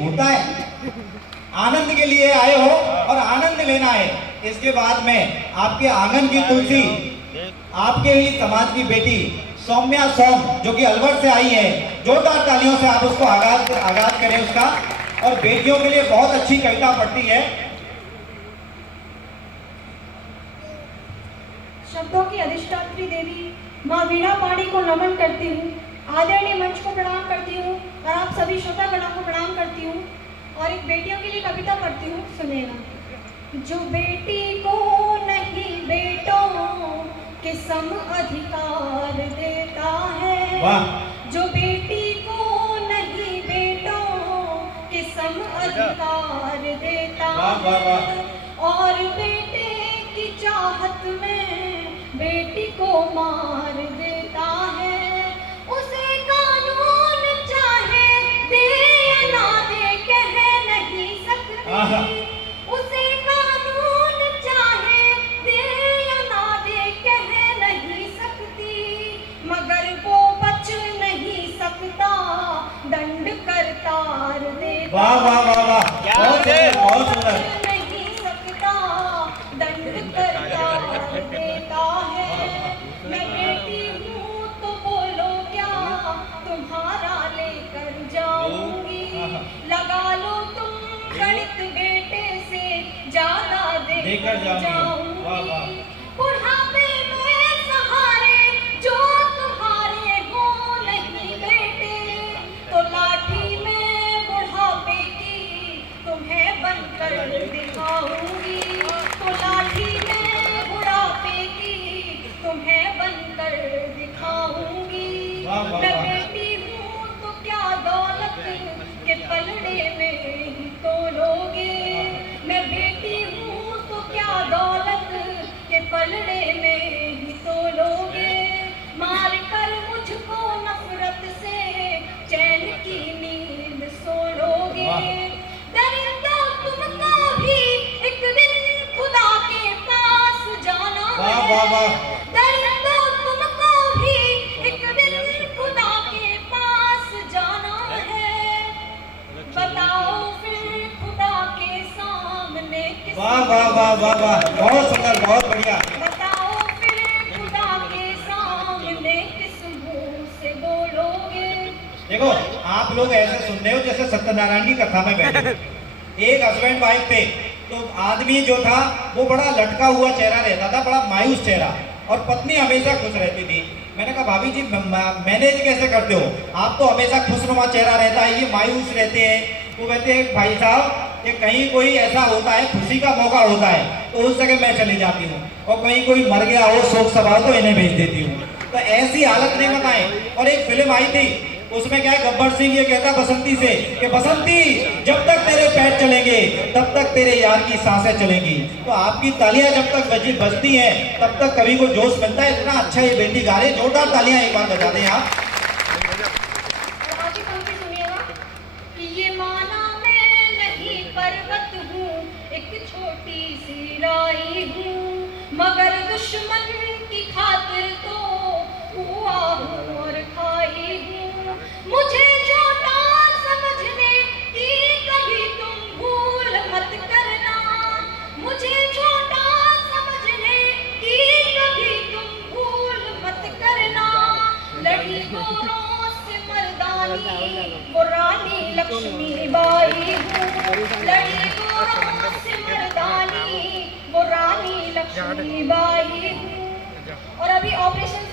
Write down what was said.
होता है। आनंद के लिए आए हो और आनंद लेना है। इसके बाद में आपके आंगन की तुलसी, आपके ही समाज की बेटी सौम्या सोम जो कि अलवर से आई है, जोरदार तालियों से आप उसको आगाज करें उसका। और बेटियों के लिए बहुत अच्छी कविता पढ़ती है। शब्दों की अधिष्ठात्री देवी माँ वीणा पाणी को नमन करती हूँ, आदरणीय मंच को प्रणाम करती हूँ और आप सभी श्रोतागणों को प्रणाम करती हूँ। और एक बेटियों के लिए कविता पढ़ती हूँ, सुनिएगा। जो बेटी को नहीं बेटों के सम अधिकार देता है, जो बेटी को नहीं बेटों के सम अधिकार देता है, और बेटे की चाहत में बेटी को मार देता है, उसे कानून चाहे दे या ना दे कह नहीं सकती, उसे कानून चाहे दे या ना दे कह नहीं सकती, मगर वो बच नहीं सकता दंड करतार देता। वाह वाह वाह वाह, बहुत सुंदर। नहीं सकता दंड करतार देता है। मैं बेटी हूँ तो बोलो क्या तुम्हारा लेकर जाऊंगी, लगा लो तुम गणित बेटे से ज्यादा देकर जाऊंगी। बुढ़ापे में सहारे जो तुम्हारे हो नहीं बेटे, तो लाठी में बुढ़ापे की तुम्हें बनकर दिखाऊंगी, तो लाठी में बुढ़ापे की तुम्हें बनकर दिखाऊंगी। मैं बेटी हूँ तो क्या दौलत के पलड़े में ही तोलोगे, मैं बेटी हूँ तो क्या दौलत के पलड़े में ही तोलोगे, मार कर मुझको नफरत से चैन की नींद सोलोगे। दरिंदों तुमको भी एक दिन खुदा के पास जाना है, दरिंदों तुमको भी एक दिन खुदा के पास जाना है, बताओ फिर खुदा के सामने किस वाह वाह वाह वाह वाह, बहुत सुंदर, बहुत बढ़िया। बताओ फिर खुदा के सामने किस मुंह से बोलोगे। देखो आप लोग ऐसे सुन रहे हो जैसे सत्यनारायण की कथा में बैठे। एक हस्बैंड वाइफ थे, तो आदमी जो था वो बड़ा लटका हुआ चेहरा रहता था, बड़ा मायूस चेहरा, और पत्नी हमेशा खुश रहती थी। मैंने कहा भाभी जी मैनेज कैसे करते हो, आप तो हमेशा खुशनुमा चेहरा रहता है, ये मायूस रहते हैं। वो कहते हैं भाई साहब कि कहीं कोई ऐसा होता है, खुशी का मौका होता है, तो उस जगह मैं चली जाती हूँ, और कहीं कोई मर गया हो शोक सभा तो इन्हें भेज देती हूँ। तो ऐसी हालत नहीं बताए। और एक फिल्म आई थी, उसमें क्या है, गब्बर सिंह ये कहता बसंती से कि बसंती जब तक तेरे पैर चलेंगे तब तक तेरे यार की सांसें चलेंगी। तो आपकी तालियां जब तक बजती हैं तब तक कभी को जोश मिलता है। इतना अच्छा ये बेटी गा रही है, जोरदार तालियां एक बार बजा दें आप। आगे पंक्ति सुनिएगा कि ये माना मैं नहीं पर्वत हूँ, एक छोटी सी राई हूँ, मगर दुश्मन की खातिर तो हुआ हूँ और खाई हूँ। मुझे छोटा समझने की कभी तुम भूल मत करना, मुझे छोटा समझने की कभी तुम भूल मत करना। लड़ी गोरों से मर्दानी वो रानी लक्ष्मीबाई हूँ, लड़ी गोरों से मर्दानी वो रानी लक्ष्मीबाई हूँ। और अभी ऑपरेशन